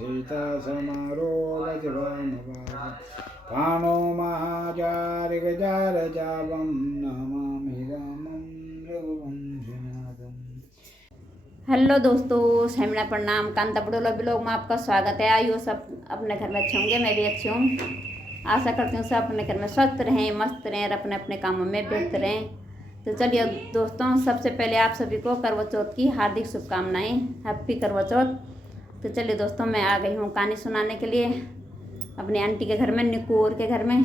सीता समारोलजभामभागं पाणो महाजारिगजारजावं नमामि रामं रघुवंशनाथम्। हेलो दोस्तों, शैमना प्रणाम। कांता पड़ोला ब्लॉग में आपका स्वागत है। आइयो सब अपने घर में अच्छे होंगे, मैं भी अच्छी हूँ। आशा करती हूँ सब अपने घर में स्वस्थ रहें, मस्त रहें और अपने अपने कामों में व्यस्त रहें। तो चलिए दोस्तों, सबसे पहले आप सभी को करवा चौथ की हार्दिक शुभकामनाएं। हैप्पी करवा चौथ। तो चलिए दोस्तों, मैं आ गई हूँ कहानी सुनाने के लिए अपनी आंटी के घर में, निकोर के घर में।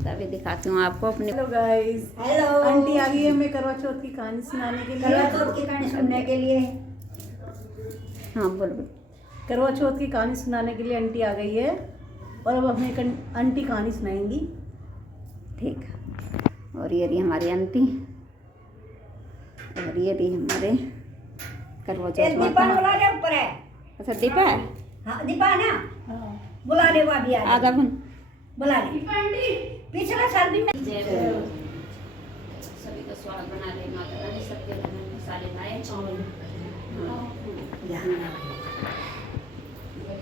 तभी दिखाती हूँ आपको अपनी। हेलो गाइस, हेलो आंटी आ गई है हमें करवा चौथ की कहानी सुनाने के लिए। करवा चौथ की कहानी सुनने के लिए। हाँ बोलो। करवा चौथ की कहानी सुनाने के लिए आंटी आ गई है और अब हमें आंटी कहानी सुनाएंगी। ठीक। और ये रही हमारी आंटी और ये रही हमारे करवा चौथ माता। ऊपर है। अच्छा दीपा है। हाँ दीपा है ना। हाँ। बुला ले वो अभी आ आजा बन। बुला ले पिछला साल भी मैं सभी का स्वागत बना रहे माता रानी। सबके घर में मसाले लाए और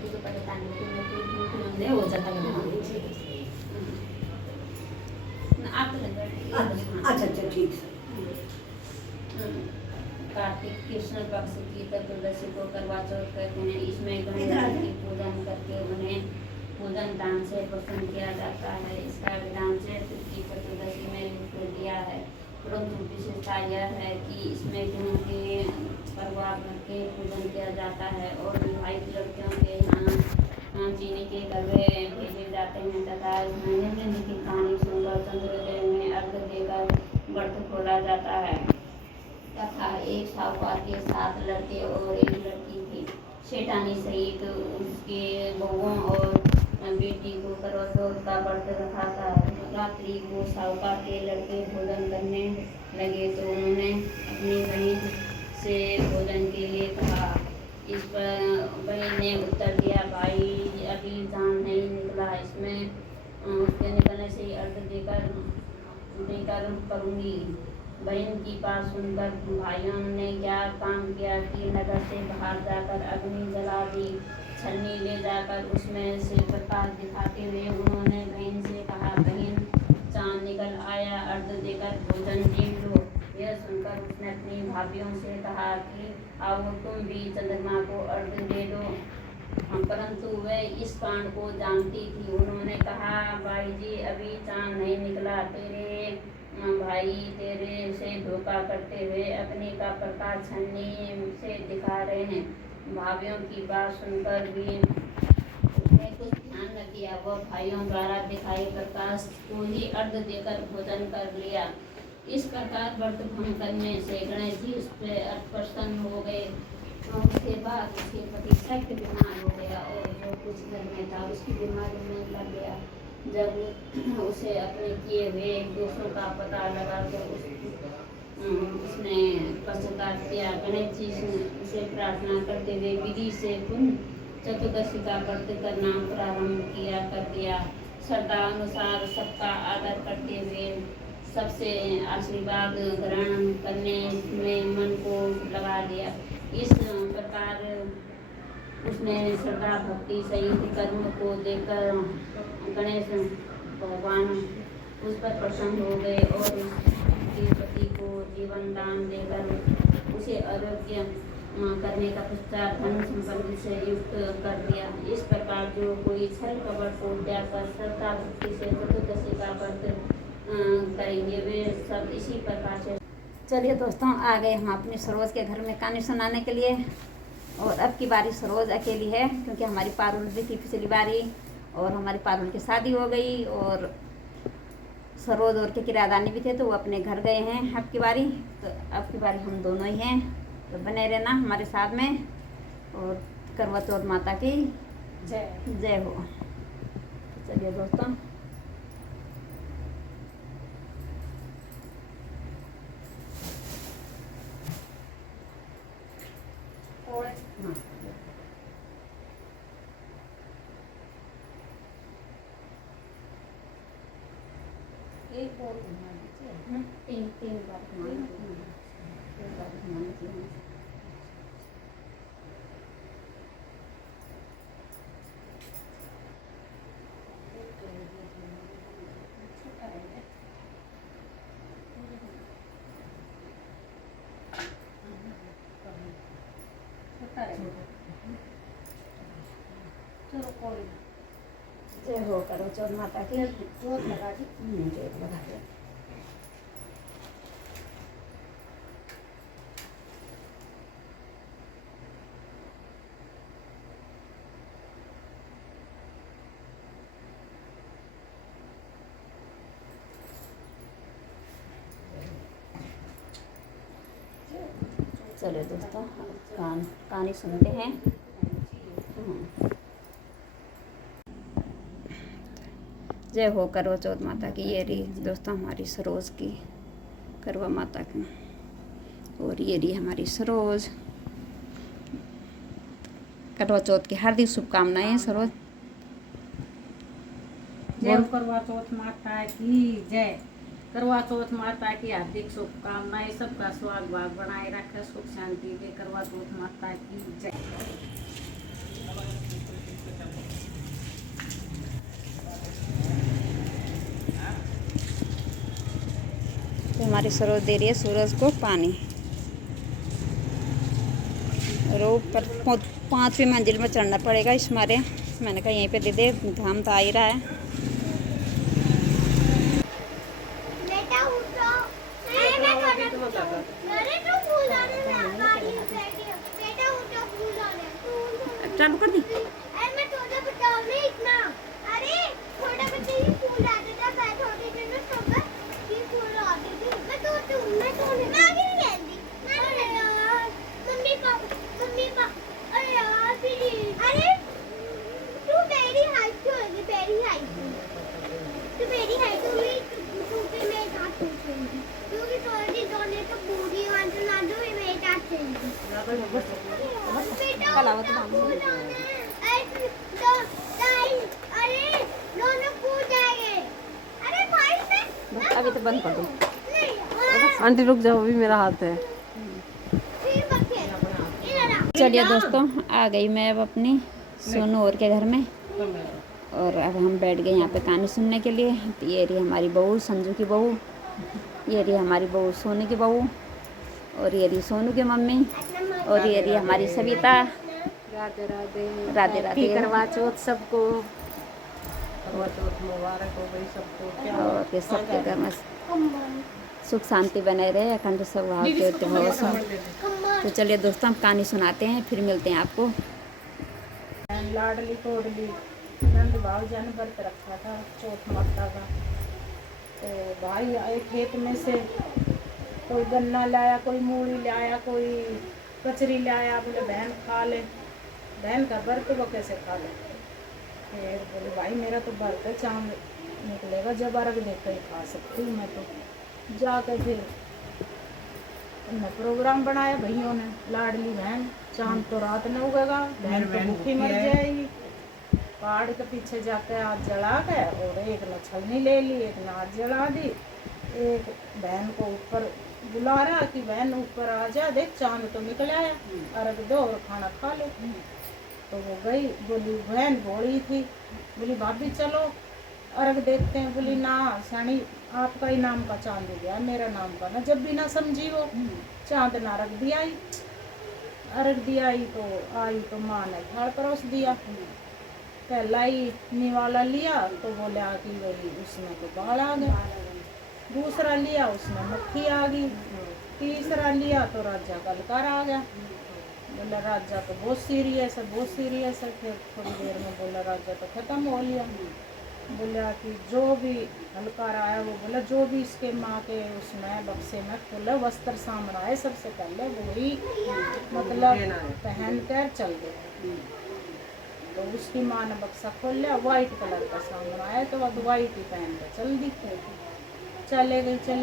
तो पहले ताने में हो जाता है आप तो अच्छा ठीक कार्तिक कृष्ण पक्ष की चतुर्दशी को करवा चौथ कहते हैं। इसमें गणेश जी की पूजन करके उन्हें पूजन दान से प्रसन्न किया जाता है। इसका विधान चैत्र की चतुर्दशी में कर दिया है, परंतु विशेषता यह है कि इसमें गुरु के परिवार के पूजन किया जाता है और विवाहित लड़कियों के यहाँ चीनी के गलबे भेजे जाते हैं तथा इस महीने में लिखी कहानी सुनकर चंद्रोदय में अर्घ देकर व्रत खोला जाता है। तथा एक साहूकार के 7 लड़के और 1 लड़की थी। शेठानी सहित उसके बहुओं और बेटी को करवा चौथ का व्रत रखा था। रात्रि को साहूकार के लड़के भोजन करने लगे तो उन्होंने अपनी बहन से भोजन के लिए कहा। इस पर बहन ने उत्तर दिया, भाई अभी चांद नहीं निकला, इसमें उसके निकलने से ही अर्घ देकर करूँगी। बहन की बात सुनकर भाइयों ने क्या काम किया कि नगर से बाहर जाकर अग्नि जला दी। छन्नी ले जाकर उसमें से प्रकाश दिखाते हुए उन्होंने बहन से कहा, बहन चांद निकल आया, अर्घ देकर भोजन जीव लो। यह सुनकर उसने अपनी भाभीयों से कहा कि आओ तुम भी चंद्रमा को अर्घ दे दो, परंतु वे इस कांड को जानती थी। उन्होंने कहा, भाई जी अभी चांद नहीं निकला, तेरे भाई तेरे से धोखा करते हुए अग्नि का प्रकाश छन्नी से दिखा रहे हैं। भाइयों की बात सुनकर भी उसने कुछ ध्यान न दिया। वह भाइयों द्वारा दिखाए प्रकाश को ही अर्घ देकर भोजन कर लिया। इस प्रकार व्रत भंग करने से गणेश जी उस पर प्रसन्न हो गए। उसके बाद उसके पति सख्त बीमार हो गया और जो कुछ घर में था उसकी बीमारी में लग गया। जब उसे अपने किए हुए दोषों का पता लगा तो उसने पश्चाताप किया। गणेश जी से प्रार्थना करते हुए विधि से पुनः चतुर्दशी का व्रत करना प्रारंभ कर दिया। श्रद्धा अनुसार सबका आदर करते हुए सबसे आशीर्वाद ग्रहण करने में मन को लगा दिया। इस प्रकार उसने श्रद्धा भक्ति सहित कर्म को देखकर गणेश भगवान उस पर प्रसन्न हो गए और उसके पति को जीवन दान देकर उसे आरोग्य करने का पश्चात धन संपत्ति से युक्त कर दिया। इस प्रकार जो कोई छल कपट को त्याग कर श्रद्धा भक्ति से चतुर्दशी का व्रत करेंगे वे सब इसी प्रकार से। चलिए दोस्तों, आ गए हम अपनी सरोज के घर में कहानी सुनाने के लिए। और अब की बारी सरोज अकेली है क्योंकि हमारी पारुल भी थी पिछली बारी और हमारी पारुल की शादी हो गई और सरोज और के किरादानी भी थे तो वो अपने घर गए हैं। अब की बारी हम दोनों ही हैं, तो बने रहना हमारे साथ में। और करवा चौथ माता की जय हो। चलिए दोस्तों, एक और घुमा दीजिए। 3 बार घुमाना चाहिए। जय हो करो चौथ माता की। जोत लगा दी। जोत लगा दो। चलो दोस्तों कहानी सुनते हैं। जय हो करवा चौथ माता की। ये रही दोस्तों हमारी सरोज की करवा माता की, और ये रही हमारी सरोज। करवा चौथ की हार्दिक शुभकामनाएं सरोज। जय हो करवा चौथ माता की जय। करवा चौथ माता की हार्दिक शुभकामनाएं, सबका सुहाग भाग बनाए रखे, सुख शांति दे। करवा चौथ माता की जय। तो हमारी सरोज दे रही है सूरज को पानी, और ऊपर 5वीं मंजिल में चढ़ना पड़ेगा इस मारे। मैंने कहा यहीं पे दे दे, घाम तो आ ही रहा है। चालू कर दी। अभी तो बंद कर दो। आंटी रुक जाओ, अभी मेरा हाथ है। चलिए दोस्तों आ गई मैं अब अपनी सोनू और के घर में, और अब हम बैठ गए यहाँ पे कहानी सुनने के लिए। तो ये रही हमारी बहू संजू की बहू, ये रही हमारी बहू सोनू की बहू, और ये रही सोनू की मम्मी, और ये रही हमारी सविता। राधे राधे। राधे राधे। करवा चौथ सबको, करवा चौथ मुबारक हो गई सबको। और ये सबके घर में सुख शांति बने रहे, अखंड सौभाग्य भव। तो चलिए दोस्तों हम कहानी सुनाते हैं, फिर मिलते हैं आपको। लाडली कोडली नंद भाव जन व्रत रखा था चौथ माता का। तो भाई आए खेत में से, कोई गन्ना लाया, कोई मूली लाया, कोई कचरी लाया। बोले बहन खा ले, बहन का व्रत वो कैसे खा ले। फिर बोले भाई मेरा तो व्रत है, चांद निकलेगा जब अर्घ देकर ही खा सकती हूँ मैं। तो जाकर फिर उन्होंने प्रोग्राम बनाया भैयों ने। लाडली बहन, चांद तो रात में उगेगा, बहन तो भूखी मर जाएगी। पहाड़ के पीछे जाकर आग जला के, और एक ने छलनी ले ली, एक ने आग जला दी। एक बहन को ऊपर बुला रहा कि बहन ऊपर आ जा, देख चांद तो निकल आया, अर्घ दो और खाना खा लो। तो वो गई, बोली बहन बोली थी, बोली भाभी चलो अर्घ देखते हैं। बोली ना सानी, आपका ही नाम का चांद दिया, मेरा नाम का ना। जब भी ना समझी वो चांद ना रख दिया ही, अर्घ दिया ही। तो आई तो माँ ने थाल परोस दिया। पहला ही निवाला लिया तो बोला कि वही उसमें तो बाढ़ आ गया। दूसरा लिया उसमें मक्खी आ गई। तीसरा लिया तो राजा गलकार आ गया। बोला राजा तो बहुत सीरियस है, बहुत सीरियस है। फिर थोड़ी देर में बोला राजा तो खत्म हो लिया। बोला कि जो भी हलकार आया, वो बोला जो भी इसके माँ के उसमें बक्से में खुला वस्त्र सामना है, सबसे पहले वही मतलब पहन कर चल गए। तो उसकी माँ ने बक्सा खोल लिया, वाइट कलर का सामना आया, तो अब वाइट ही पहन कर चल दी। चले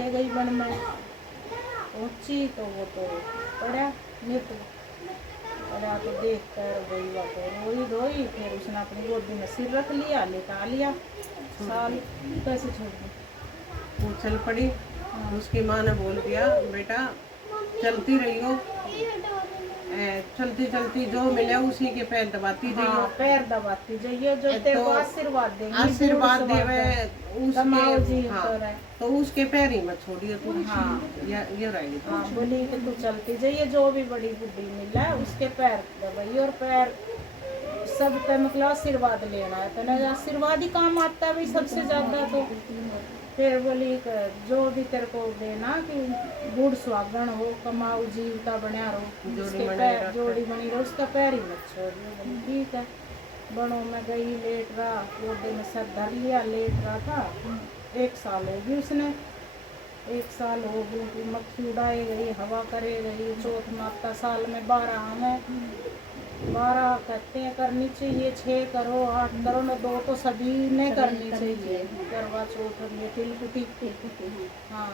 गई वन में पहुँची तो वो तो पड़ा मृत पड़ा। तो देख कर वही वो तो रोई धोई। फिर उसने अपनी गोदी में सिर रख लिया, लेटा लिया। साल कैसे छोड़ दी, वो चल पड़ी। उसकी माँ ने बोल दिया बेटा चलती रही हो, चलती चलती जो मिले उसी के पैर दबाती जाइए। हाँ, पैर दबाती जाइए, जो तेरे को आशीर्वाद देंगे, आशीर्वाद देवे उसके। हाँ, तो उसके पैर ही मत छोड़िए तू। हाँ ये रहेगी। हाँ, बोली कि तू चलती जाइए, जो भी बड़ी बुढ़ी मिला है उसके पैर दबाइए, और पैर सब पे मतलब आशीर्वाद लेना है, तो ना आशीर्वाद ही काम आता है भाई सबसे ज़्यादा। तो फिर बोली जो भी तेरे को देना कि बूढ़ सुहागन हो, कमाऊ जीवता बना रहो, जोड़ी बनी रहो, उसका पैर ही मत छोड़ियो। बोली ठीक है। बनो मैं गई, लेट रहा, गोदे में सर धर लिया, लेट रहा था। 1 साल होगी उसने, 1 साल हो गई, मक्खी उड़ाई गई, हवा करे गई। चौथ माता साल में 12 हमें 12 कहते हैं करनी चाहिए, 6 करो 8 करो ना 2 तो सभी ने करनी चाहिए। करवा चौथ और ये तिलकुटी, हाँ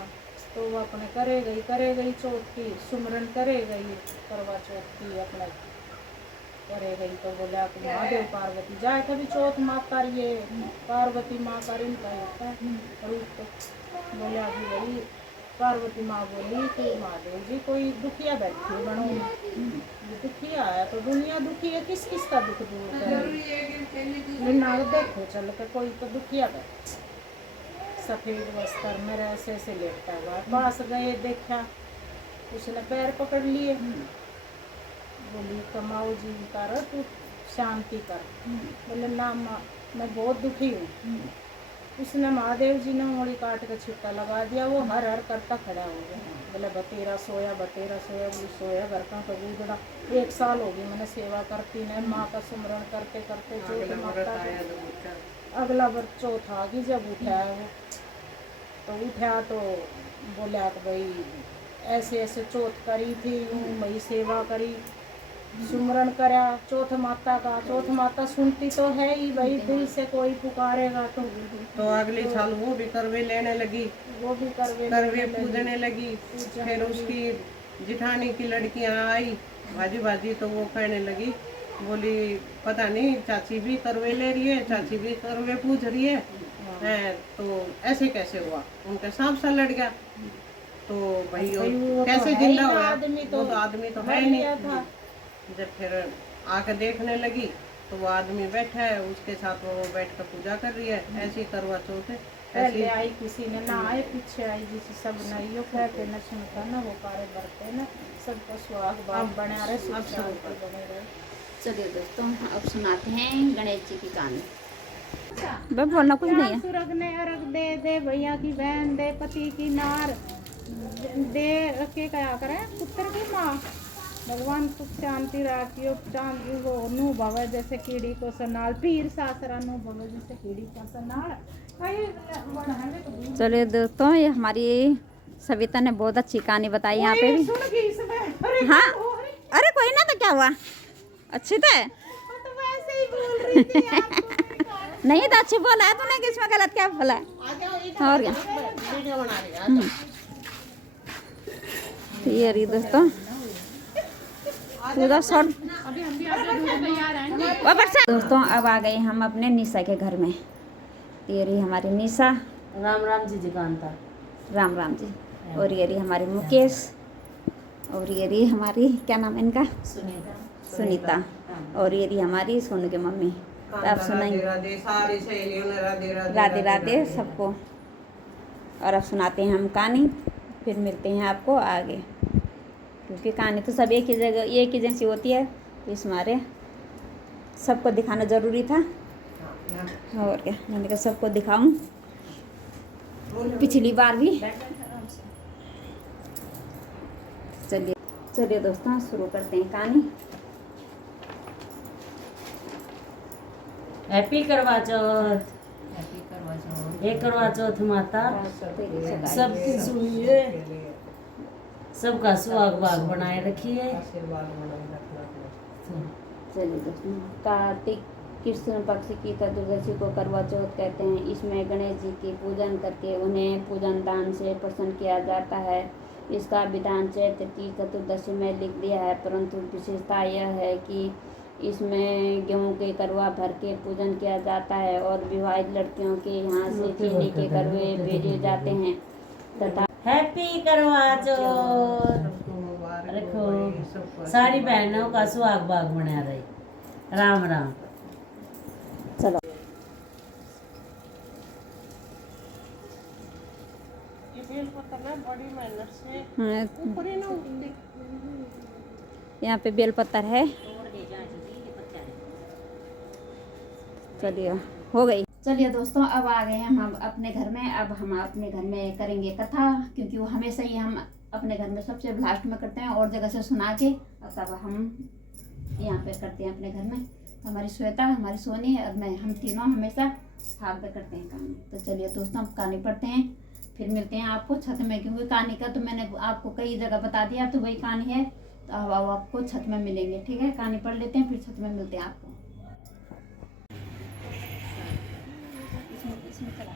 तो वो अपने करे गई चौथ की सुमरन करे गई, करवा चौथ की अपने करे गई। तो बोला कि महादेव पार्वती जाए कभी चौथ माता, ये पार्वती माँ का इनका होता है रूप। तो बोला कि भाई पार्वती माँ बोली कि महादेव जी कोई दुखिया बैठी बनो, ये दुखिया है तो दुनिया दुखी है, किस किस का दुख दूर करे नाग देखो चल के कोई तो दुखिया बैठ सफेद वस्त्र में ऐसे लेटता हुआ। पास गए देखा, उसने पैर पकड़ लिए, बोली कमाओ जीविका रह, तू शांति कर। बोले ना माँ मैं बहुत दुखी हूँ। उसने महादेव जी ने मोड़ी काट के छिट्टा लगा दिया, वो हर हर करता खड़ा हो गया। बोले बतेरा सोया बोली सोया घर का कबू जड़ा। 1 साल हो गई मैंने सेवा करती ने, माँ का सुमरण करते करते जो माता अगला बार चौथ आ गई जब उठा वो, तो उठा तो बोला कि भाई ऐसे ऐसे चौथ करी थी, यूँ मई सेवा करी, सुमरण करा चौथ माता का। चौथ माता सुनती तो है ही भाई, दिल से कोई पुकारेगा तो अगले साल वो भी करवे लेने लगी, वो भी करवे पूजने लगी। फिर उसकी जिठानी की लड़कियां आई भाजी भाजी, तो वो कहने लगी, बोली पता नहीं चाची भी करवे ले रही है, चाची भी करवे पूज रही है, तो ऐसे कैसे हुआ, उनके सांप सा लड़ गया। तो भाई कैसे जिंदा हुआ, वो तो आदमी तो है नहीं। जब फिर आकर देखने लगी तो वो आदमी बैठा है, उसके साथ वो बैठ कर पूजा कर रही है। ऐसी करवा चौथ है। पहले आई किसी ने ना आए, पीछे आई जिसे सब नहीं कहते न सुनता ना वो पारे बढ़ते न, सबका सुहाग बाग बना रहे, सुख शांति बने रहे। चलिए दोस्तों अब सुनाते हैं गणेश जी की कहानी। बस बोलना कुछ नहीं है। सुरग ने अर्घ दे भैया की बहन दे, पति की नार दे के क्या करे पुत्र की माँ। भगवान सुख शांति राखियो, चांद वो नु भवे जैसे कीड़ी को सनाल, पीर सासरा नु भवे जैसे कीड़ी को सनाल। चलिए दोस्तों ये हमारी सविता ने बहुत अच्छी कहानी बताई यहाँ पे भी। हाँ अरे कोई ना, तो क्या हुआ, अच्छी तो है। नहीं तो अच्छी बोला है तूने, किसमें गलत क्या बोला है और क्या। ये रही दोस्तों पूरा शॉर्ट। दोस्तों अब आ गए हम अपने निशा के घर में। ये रही हमारी निशा, राम जी जिकांता, राम जी। और ये रही हमारी मुकेश, और ये रही हमारी क्या नाम है इनका, सुनीता। और ये रही हमारी सोनू की मम्मी। तो आप सुनाएंगे राधे राधे सबको। और अब सुनाते हैं हम कहानी, फिर मिलते हैं आपको आगे, क्योंकि कहानी तो सब एक ही जैसी होती है, इस मारे सबको दिखाना ज़रूरी था। और क्या मैंने कहा सबको दिखाऊं, पिछली बार भी। चलिए दोस्तों शुरू करते हैं कहानी। हैप्पी करवा चौथ, हे करवा चौथ माता सबकी सुनिए, सबका सुहाग बाग बनाए रखिए। चलिए दोस्तों, कार्तिक कृष्ण पक्ष की चतुर्दशी को करवा चौथ कहते हैं। इसमें गणेश जी की पूजन करके उन्हें पूजन दान से प्रसन्न किया जाता है। इसका विधान चैत्र की चतुर्दशी में लिख दिया है, परंतु विशेषता यह है कि इसमें गेहूं के करवा भर के पूजन किया जाता है और विवाहित लड़कियों के यहाँ से चीनी के करवे भेजे जाते हैं तथा हैप्पी करवा चौथ रखो, सारी बहनों का सुहाग बाग बना रही। राम राम। चलो यहाँ पे बेलपत्र है। चलिए हो गई। चलिए दोस्तों, अब आ गए हैं हम अपने घर में। अब हम अपने घर में करेंगे कथा, क्योंकि वो हमेशा ही हम अपने घर में सबसे लास्ट में करते हैं और जगह से सुना के, और तब हम यहाँ पे करते हैं अपने घर में। हमारी श्वेता, हमारी सोनी और मैं, हम तीनों हमेशा हाथ पे करते हैं कहानी। तो चलिए दोस्तों, हम कहानी पढ़ते हैं, फिर मिलते हैं आपको छत में, क्योंकि कहानी का तो मैंने आपको कई जगह बता दिया, तो वही कहानी है। तो अब आपको छत में मिलेंगे, ठीक है? कहानी पढ़ लेते हैं, फिर छत में मिलते हैं आपको। इसमें चला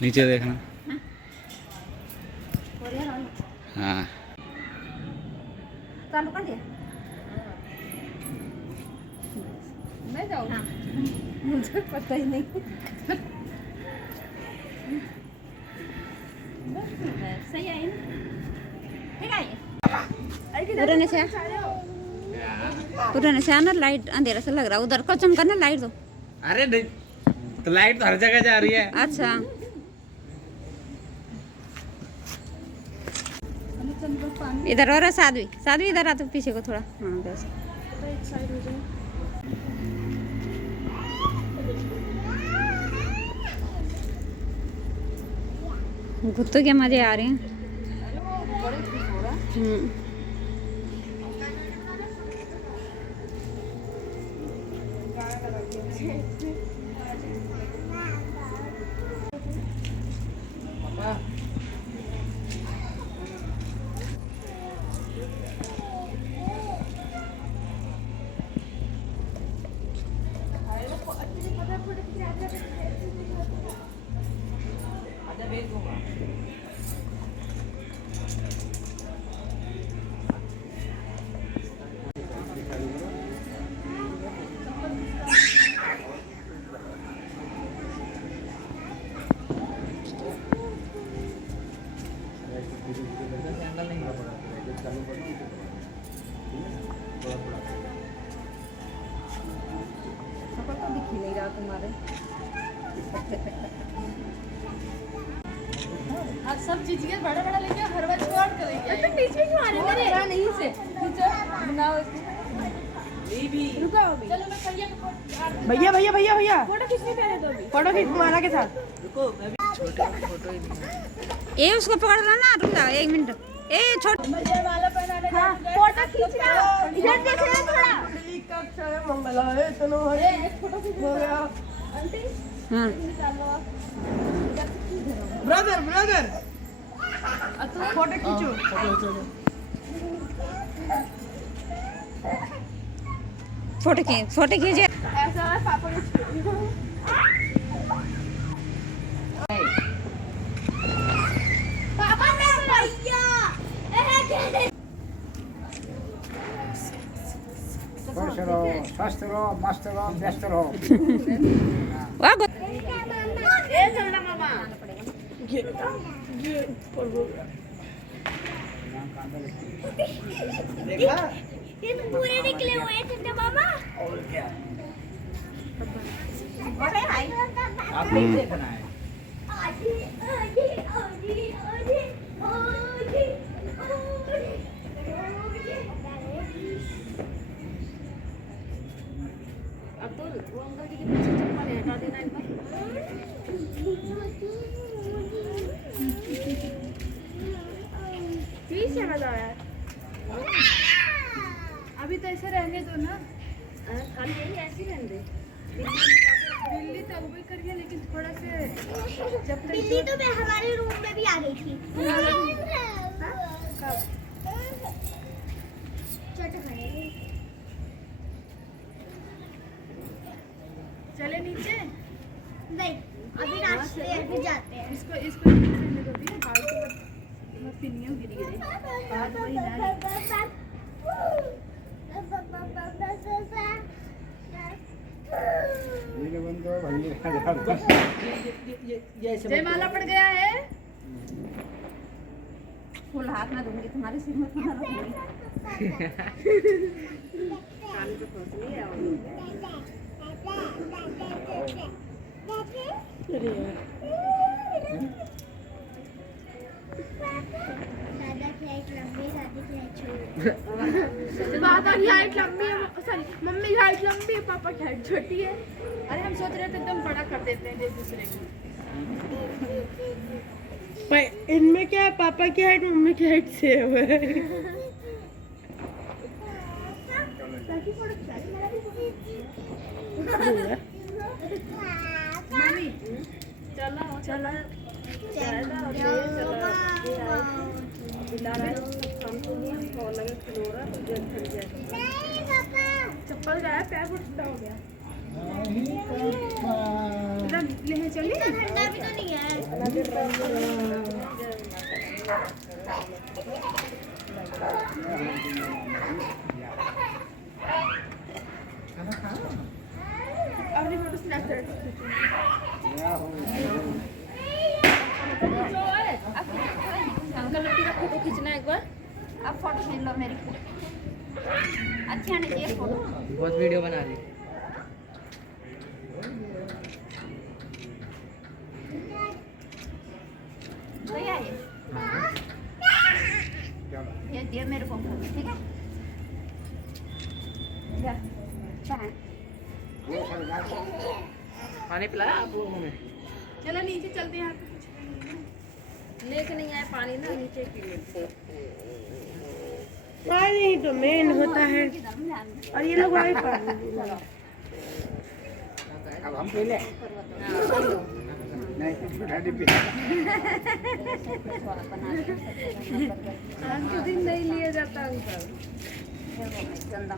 नीचे देखना। हाँ चालू कर दिया। मैं जाऊँ? मुझे पता ही नहीं। सही है ठीक है। पुराने से आना, लाइट अंधेरा से लग रहा है, उधर को चमकाना लाइट दो। अरे नहीं, तो लाइट तो हर जगह जा रही है। अच्छा इधर और साध्वी, साध्वी इधर आ तो पीछे को थोड़ा। हाँ बस एक साइड हो जाए। भुट्टो के मजे आ रहे हैं। आज सब चीज के बड़ा बड़ा लेके हर बार शॉर्ट करेंगे। तो नीचे क्यों आ रहे हैं? नहीं से नीचे बनाओ इसको। रुको अभी। चलो मैं भैया भैया भैया भैया फोटो खींचने पहले तो अभी फोटो खींच माला के साथ। रुको मैं भी छोटा फोटो ही नहीं। ये उसको पकड़ लो ना, रुक जाओ 1 मिनट। ए छोट माला पहनाने। हां फोटो खींचना। इधर देखना थोड़ा। का अक्षर मंगलाए तनो है। एक फोटो खींच हो गया आंटी। हां ब्रदर ब्रदर तो फोटो खींचो। फोटो खींचे। ऐसा है पापा ने पापा ने भैया खुश रहो, स्वस्थ रहो, मस्त रहो, व्यस्त रहो। वाह ए चलना मामा देखा ये तो पूरे निकले हुए थे मामा। और क्या अरे भाई आप नहीं देखना है। अब्दुल वो अंकल जी के पीछे चप्पल हटा देना एक बार। पीछे मजा आया। अभी तो ऐसे रहने दो ना। खाली यही ऐसे ही रहने दे। बिल्ली तो वही करिए, लेकिन थोड़ा से जब तक बिल्ली तो मैं हमारे रूम में भी आ गई थी। चले नीचे नहीं, अभी नाश्ते अभी जाते हैं। इसको रहने दो भी। बाल पिनियों गिरी गिरी बात वही ना। दो भैया जयमाला पड़ गया है। फूल हाथ में दूंगी तुम्हारे सिर में फूल रखूंगी। दादा की हाइट लंबी, दादी की हाइट छोटी। पापा की हाइट लंबी है, सॉरी मम्मी की हाइट लंबी है, पापा की हाइट छोटी है। अरे हम सोच रहे थे एकदम बड़ा कर देते हैं एक दूसरे को। पर इनमें क्या है, पापा की हाइट मम्मी की हाइट सेम है। मम्मी चलो चलो चप्पल गया, पैर उठता हो गया। ले चलिए, ठंडा भी तो नहीं है। अपनी फोटो स्नैपचैट अंकल लोग का फोटो खींचना है एक बार। अब फोटो खींच लो मेरी। अच्छी आनी चाहिए फोटो। बहुत वीडियो बना ली। भैया ये दिया मेरे को, ठीक है? जा, पहन। पानी पिलाया आप लोगों ने? चलो नीचे चलते हैं। लेके नहीं आए पानी ना नीचे के लिए। पानी तो मेन होता है और ये लोग आए पानी। अब हम पी ले नहीं ठंडी पी आज के दिन नहीं लिया जाता अंकल। चंदा